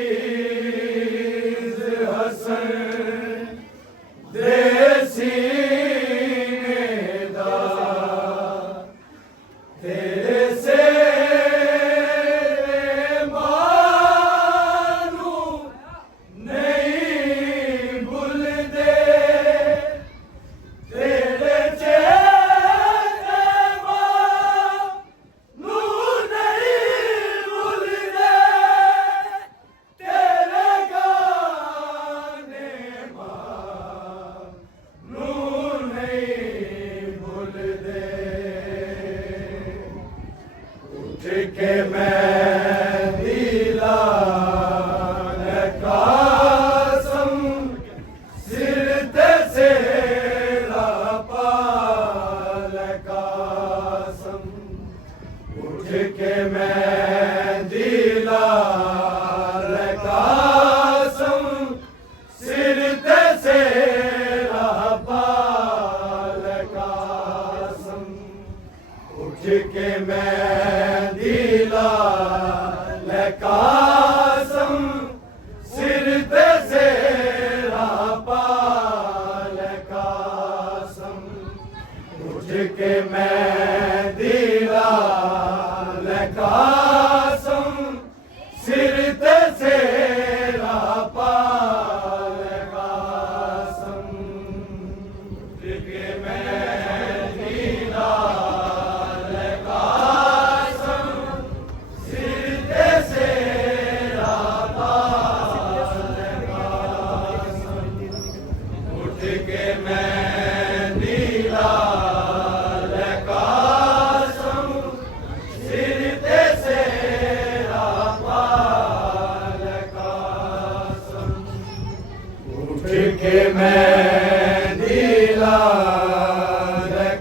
तावीज़ हसन देसी नेदा तेरे से मानू नहीं भूल दे तेरे चेते मानू नहीं भूल दे तेरे गाने मानू नहीं भूल दे उठ के मैं दीलान कासम सिर ते सेरा पाल कासम उठ के मैं दीलान कासम सिर ते सेरा पाल कासम उठ के मैं दिला कासम सिर ते सेरा पाल कासम उठ के मैं दिला कासम सिर ते सेरा पाल कासम उठ के मैं दिला उठ के मैं नीला कासम सिर ते सेरा पाल कासम उठ के मैं नीला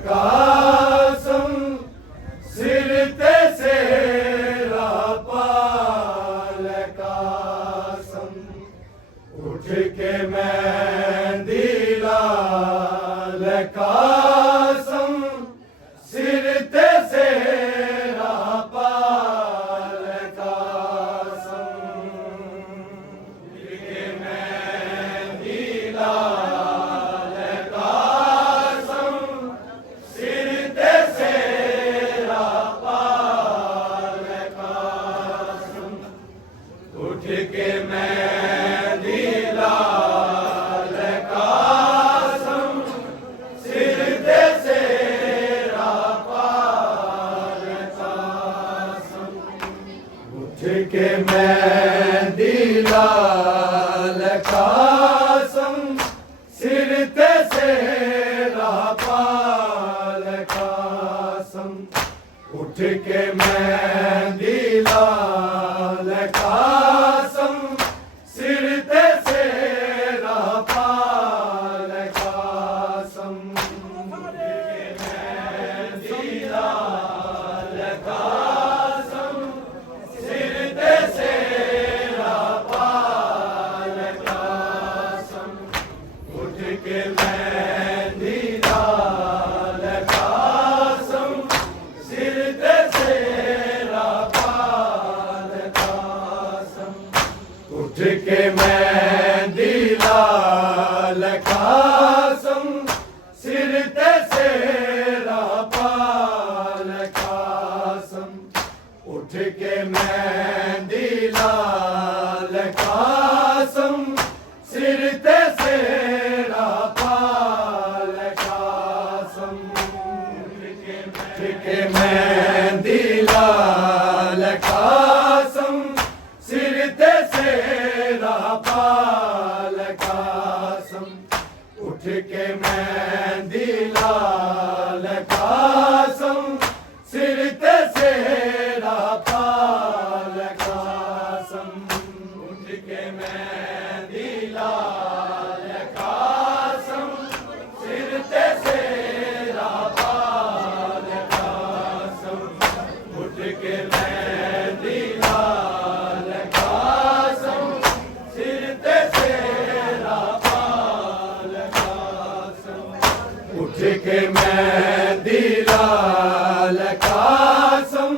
कासम सिर ते सेरा पाल कासम उठ के मैं दिला कासम सिर ते सेरा पाल कासम उठ के मैं दिला कासम सिर ते सेरा पाल कासम उठ के मैं दिला कासम सिर ते सेरा पाल कासम उठ के मैं दिला कासम सिर ते सेरा पाल कासम उठ के मैं दिला कासम सिर ते सेरा पाल कासम उठ के मैं दिला कासम सिर ते सेरा पाल कासम उठ के मैं दिला कासम सिर ते सेरा पाल कासम उठ के मैं दिला कासम सिर ते सेरा पाल कासम उठ के मैं दिला कासम सिर ते सेरा पाल कासम उठ के मैं दिला कासम सिर ते सेरा पाल कासम उठ के मैं दिला कासम सिर ते सेरा पाल कासम उठ के मैं दिला कासम सिर ते सेरा पाल कासम उठ के मैं दिला कासम सिर ते सेरा पाल कासम उठ के मैं दिला कासम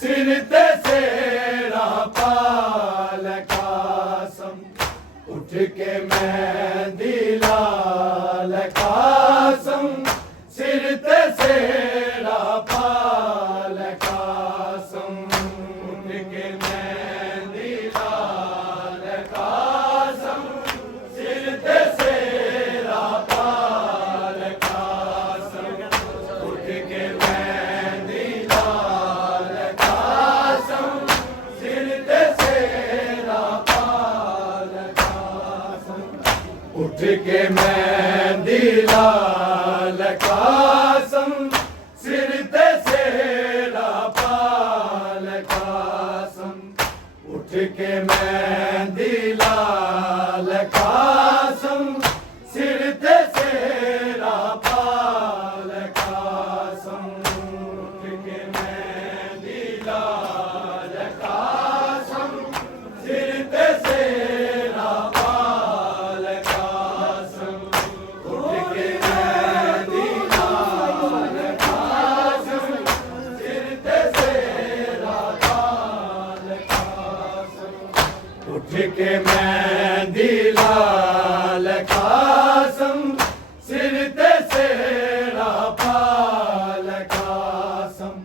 सिर ते सेरा उठ के मेहंदी लाल कासम सिर ते सेरा पाल कासम उठ के मेहंदी लाल कासम सिर ते सेरा पाल कासम उठ के मेहंदी लाल कासम सिर ते सेरा पाल कासम उठ के मेहंदी लाल कासम सिर ते सेरा पाल कासम उठ के मेहंदी लाल कासम सिर ते सेरा पाल कासम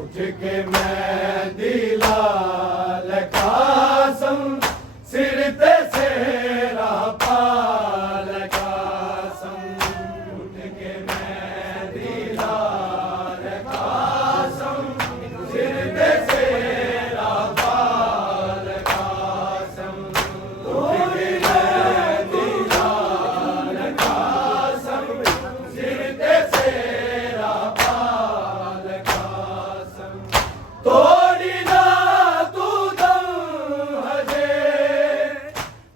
उठ के मेहंदी लाल कासम सिर ते सेरा पाल कासम उठ के मेहंदी लाल कासम सिर ते सेरा पाल कासम उठ के मेहंदी लाल कासम सिर ते सेरा पाल कासम तोड़ी ना तू दम हजे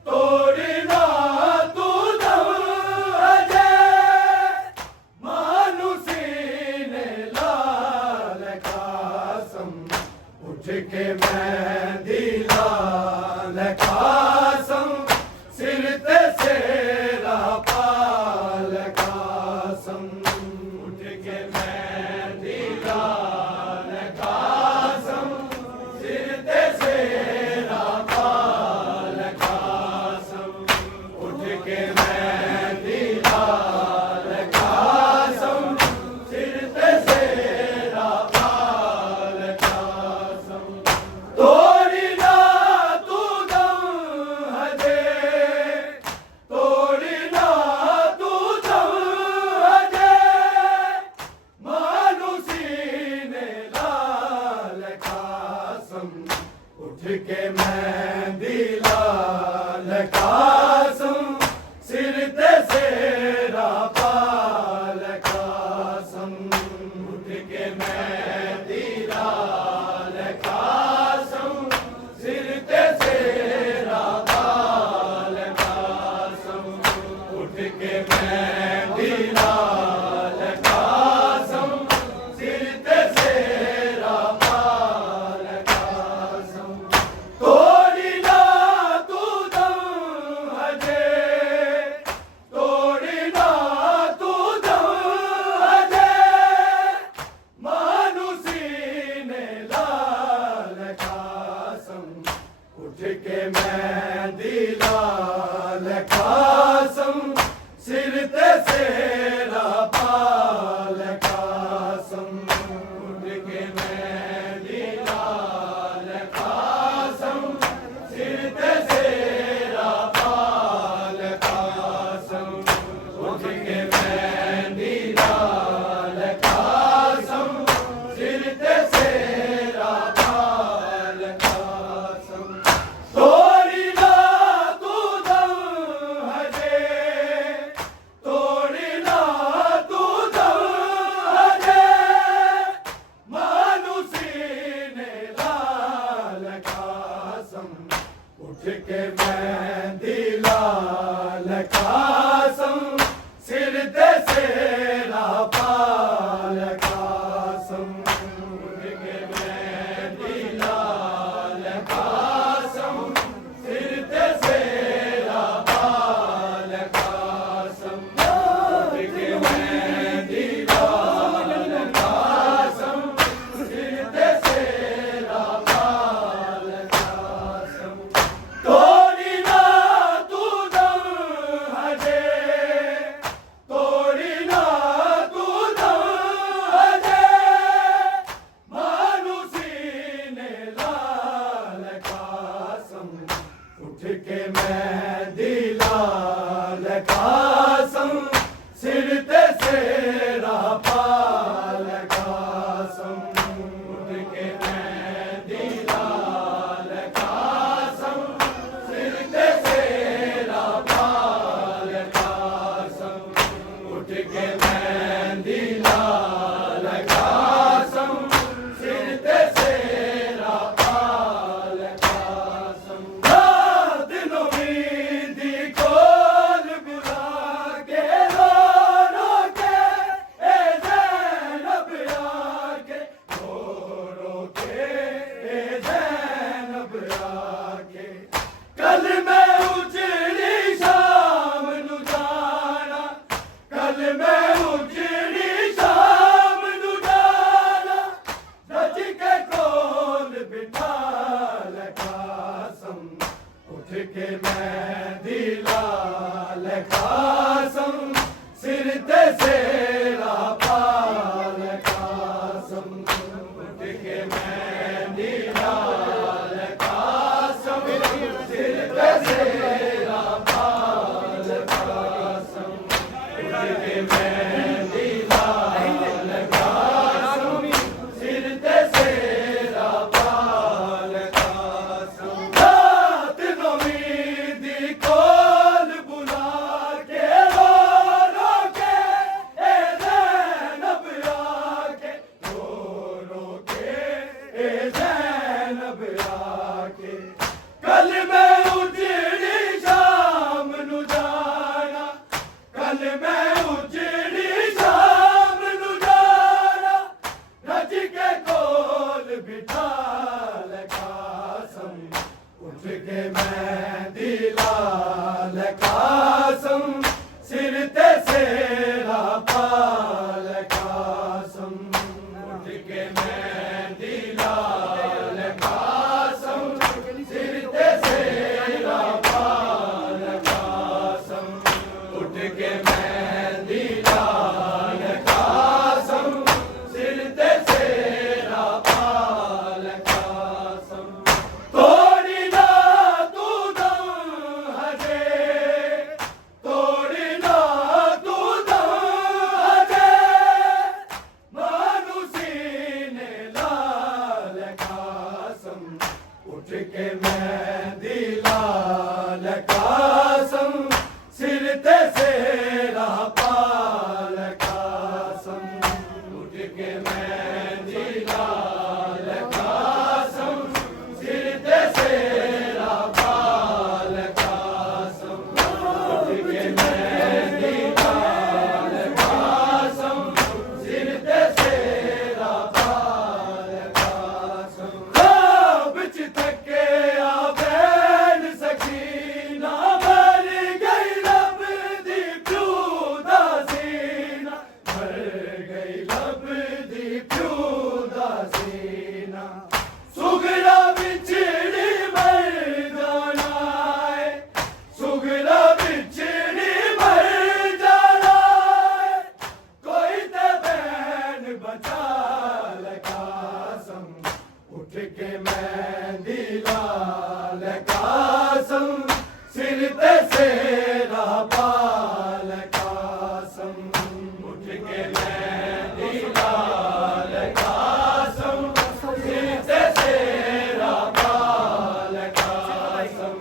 तोड़ी ना तू दम हजे मानुसी ने लाल कासम उठ के मेहंदी लाल कासम सिर ते सेरा पाल कासम उठ के मेहंदी लाल कासम सिर ते सेरा पाल कासम उठ के मेहंदी लाल कासम सिर ते सेरा पाल कासम तोड़ी ना तू दम हजे तोड़ी ना तू दम हजे मानुसी ने लाल कासम उठ के मेहंदी लाल कासम सिर ते सेरा पाल कासम उठ के मेहंदी लाल कासम सिर ते सेरा पाल कासम उठ के मेहंदी लाल कासम सिर ते सेरा पाल कासम तोड़ी ना तू दम हजे तोड़ी ना तू दम हजे मानुसी ने लाल कासम उठ के मेहंदी लाल कासम सिर ते सेरा पाल कासम उठ के मेहंदी लाल कासम सिर ते सेरा पाल कासम उठ के मेहंदी लाल कासम सिर ते सेरा पाल कासम तोड़ी ना तू दम हजे तोड़ी ना तू दम हजे मानुसी ने लाल कासम उठ के मेहंदी लाल कासम सिर ते सेरा पाल कासम उठ के मेहंदी लाल कासम सिर ते सेरा पाल कासम उठ के मेहंदी लाल कासम सिर ते सेरा पाल कासम तोड़ी ना के मेहंदी लाल कासम सिर ते सेरा पाल कासम उठ के मेहंदी लाल कासम सिर ते सेरा पाल कासम उठ के मेहंदी लाल कासम सिर ते सेरा पाल कासम रात नवीं दी कोल बुला के रो रो के ए ज़ैनब आके रो रो के ए ज़ैनब आके कल मैं उजड़ी शाम नु जाना कल मैं उजड़ी शाम नु जाना रज के कोल बिठा कासम उठ के मेहंदी लाल कासम सिर ते सेरा पाल कासम उठ के मेहंदी लाल कासम सिर ते सेरा पाल कासम उठ के मेहंदी लाल कासम सिर ते सेरा पाल कासम तोड़ी ना तू दम हजे तोड़ी ना तू दम हजे मानुसी ने लाल कासम उठ के मेहंदी लाल कासम सिर ते सेरा पाल कासम उठ के मेहंदी लाल कासम सिर ते सेरा पाल कासम उठ के मेहंदी लाल कासम सिर ते सेरा पाल कासम ख्वाब च थके आ बैन सकीना मर गई लब दी प्यू दा सीना मर गई लब दी प्यू दा सीना सुगरा बिछड़ी मर जाना है सुगरा बिछड़ी मर जाना है कोई ते बैन बचा ले कासम उठ के मेहंदी लाल कासम सिर ते सेरा पाल कासम उठ के मेहंदी लाल कासम सिर ते सेरा पाल कासम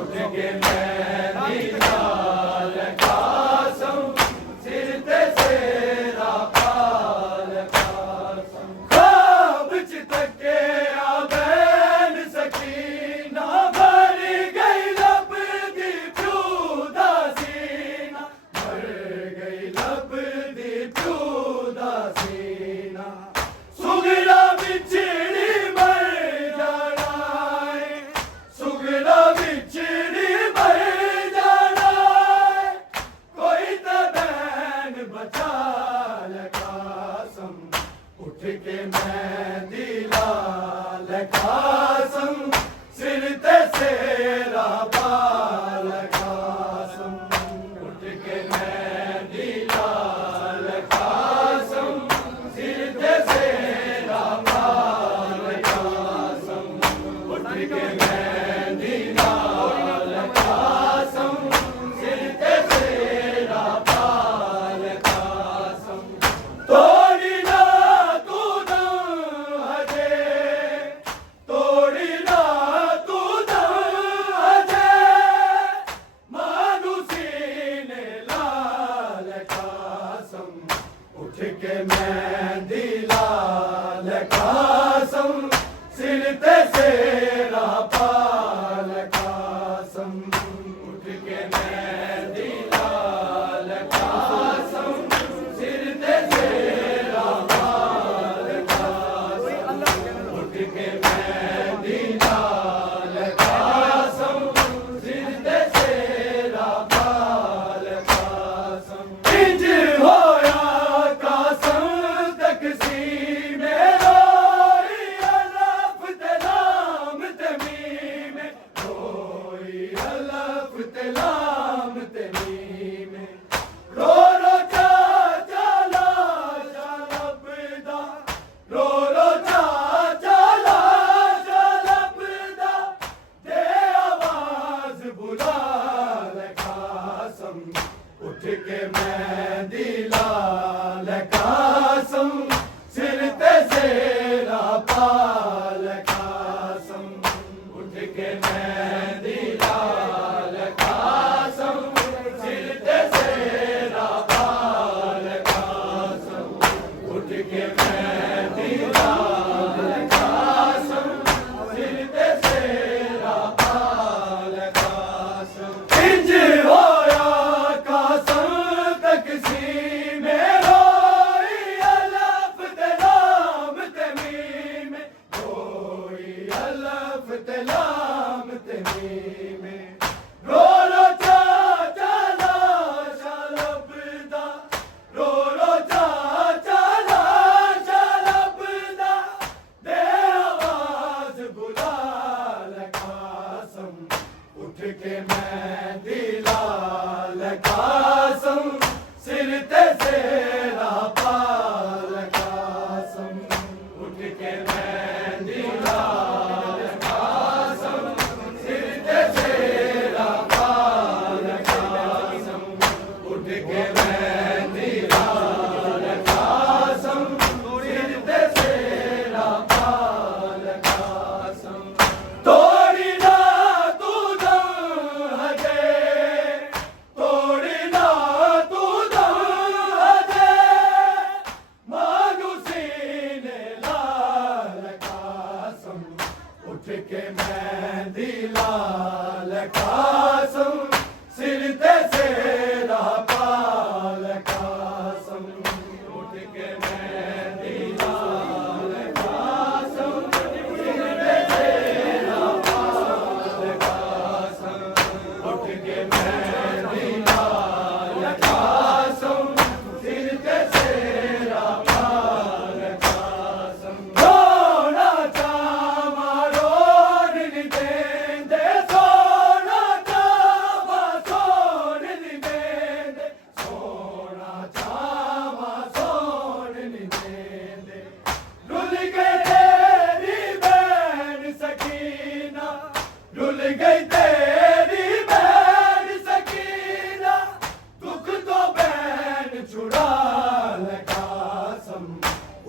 उठ के मेहंदी लाल कासम सिर ते सेरा पाल कासम ख्वाब च थके आ बैन सकीना मर गई लब दी प्यू दा सीना मर गई लब दी प्यू दा सीना सुगरा बिछड़ी मर जाना है सुगरा बिछड़ी मर जाना है कोई तो बैन बचा ले कासम उठ के मेहंदी लाल कासम सिर ते सेरा पाल कासम उठ के मेहंदी लाल कासम सिर ते सेरा पाल कासम उठ के मेहंदी लाल कासम सिर ते सेरा पाल कासम तोड़ी ना तू दम हजे तोड़ी ना तू दम हजे मानुसी ने लाल कासम उठ के मेहंदी लाल कासम सिर ते सेरा पाल कासम उठ के मेहंदी लाल कासम सिर ते सेरा पाल कासम उठ के मेहंदी लाल कासम सिर ते सेरा पाल कासम इंज होया कासम तकसीम रोई अरफ ते नाम तमीम रोई उठ के मेहंदी लाल कासम सिर ते सेरा पाल कासम उठ के मेहंदी लाल कासम सिर ते सेरा पाल कासम उठ के मेहंदी लाल कासम सिर ते सेरा पाल कासम सोना चामा रोन नी देंदे सोना चामा सोन नी देंदे सोना चामा सोन नी देंदे रुल गई तेरी बहन सकीना रुल गई तेरी बहन सकीना दुख तो बहन छुड़ा कासम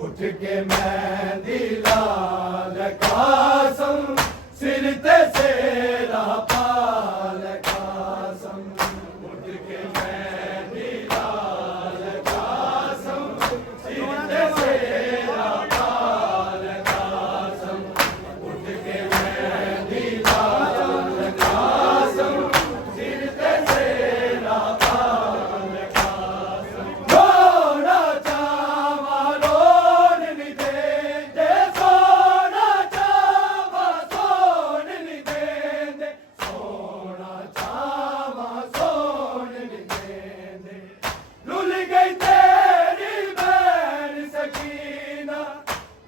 उठ के मेहंदी लाल कासम सिर ते सेरा पाल कासम उठ के मेहंदी लाल कासम सिर ते सेरा पाल कासम उठ के मेहंदी लाल कासम सिर ते सेरा पाल कासम सोना चामा रोन नी देंदे सोना चामा सोन नी देंदे सोना चामा सोन नी देंदे रुल गई तेरी बहन सकीना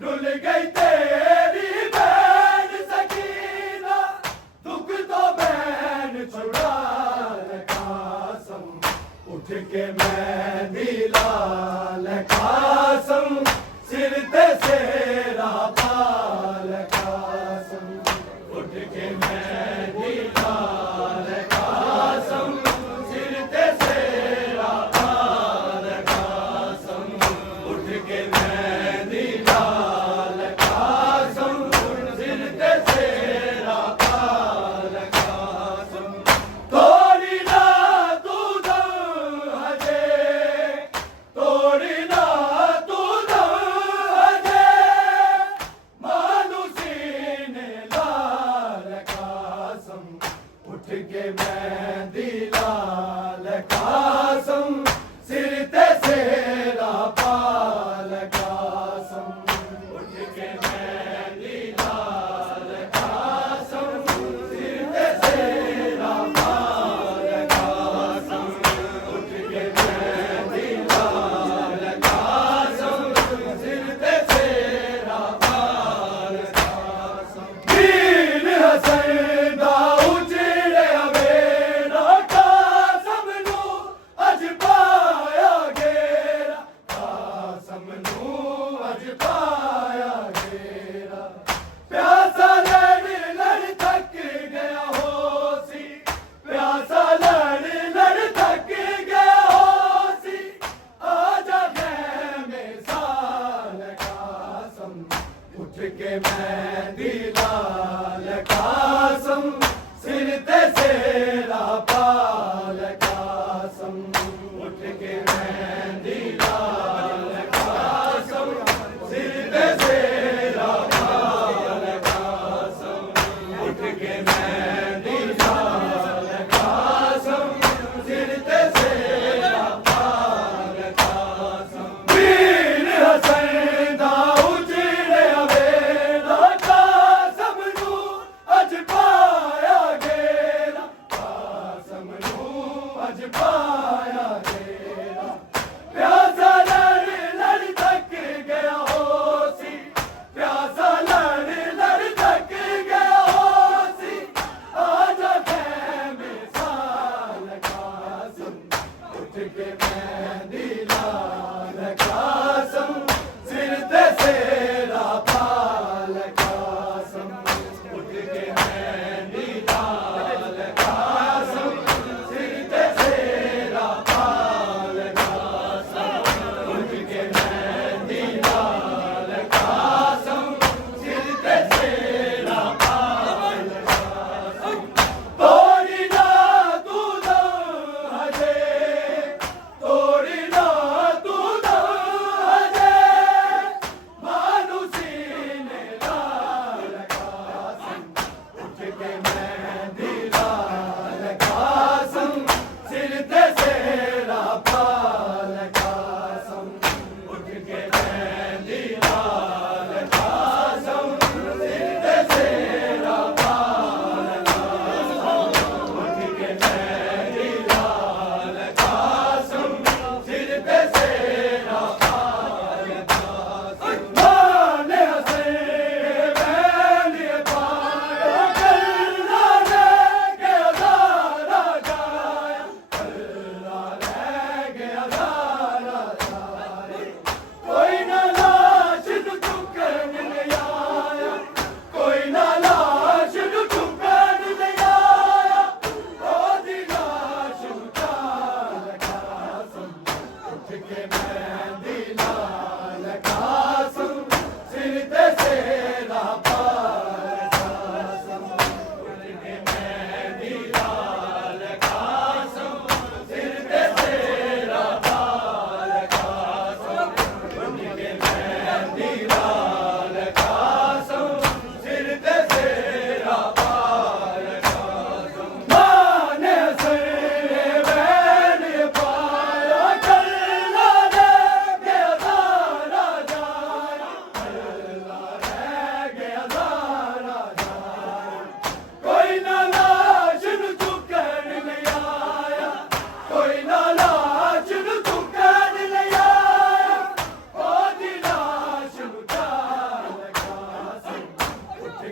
रुल गई तेरी बहन सकीना दुख तो बहन छुड़ा कासम उठ के मेहंदी लाल कासम सिर ते सेरा पाल कासम उठ के मेहंदी लाल कासम सिर ते सेरा पाल कासम उठ के मेहंदी लाल कासम सिर ते सेरा पाल कासम थोड़ी ना तू हजे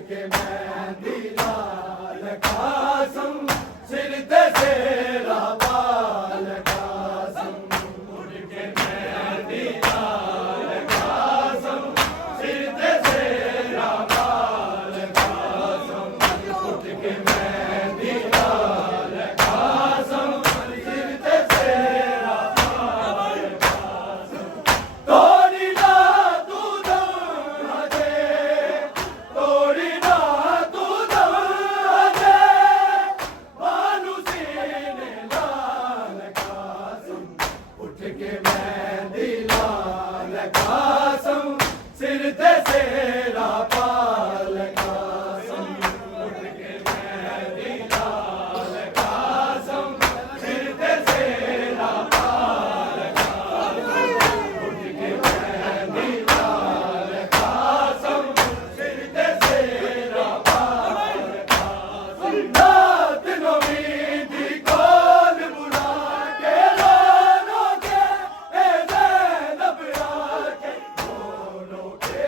के मेहंदी लाल कासम सिर ते सेरा बाल कासम उड़ के मेहंदी लाल कासम सिर ते सेरा बाल कासम उड़ के मेहंदी लाल कासम सिर ते सेरा बाल कासम तोड़ी ना तू दम हजे तोड़ी ना तू दम हजे मानुसी ने लाल कासम उठ के मेहंदी लाल कासम सिर ते सेरा बाल कासम उठ के मेहंदी लाल कासम सिर ते सेरा बाल कासम उठ के मेहंदी लाल कासम सिर ते सेरा बाल कासम रात नवीदी कौन बुला के रोनो के ए ज़ैनब आके रोनो के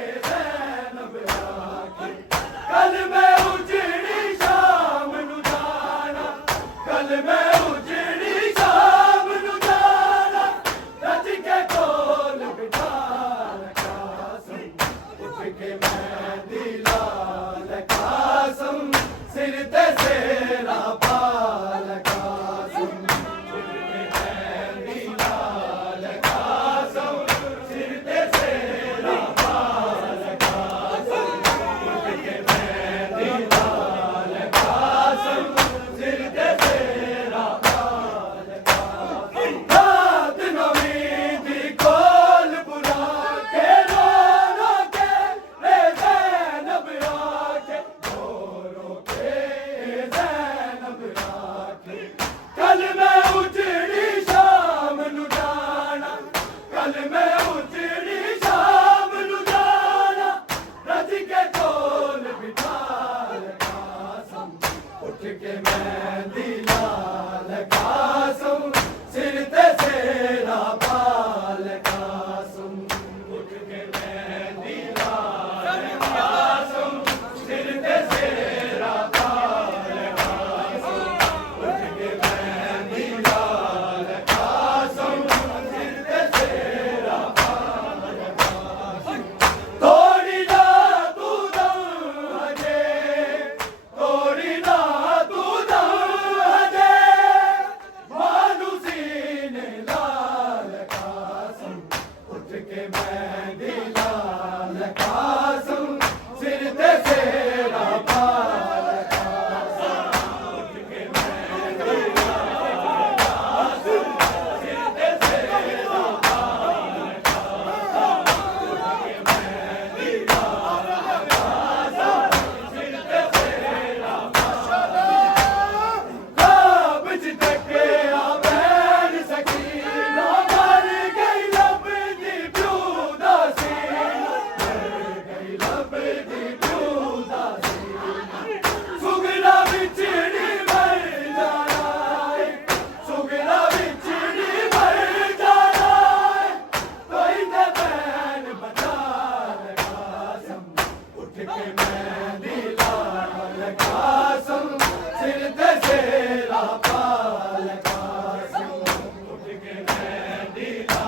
ए ज़ैनब आके कल मैं उजड़ी शाम नु जाना कल मैं उजड़ी शाम नु जाना रज के कोल बिठाल कासम उठ के मेहंदी लाल कासम सिर ते सेरा बाल कासम उठ के मेहंदी लाल कासम सिर ते सेरा बाल कासम उठ के मेहंदी लाल कासम सिर ते सेरा बाल कासम रात नवीदी कोल बुला के रोनो के ए ज़ैनब आके रोनो के ए ज़ैनब आके कल मैं उजड़ी शाम नु जाना कल मैं उजड़ी शाम नु जाना रज के कोल बिठाल कासम उठ के मैं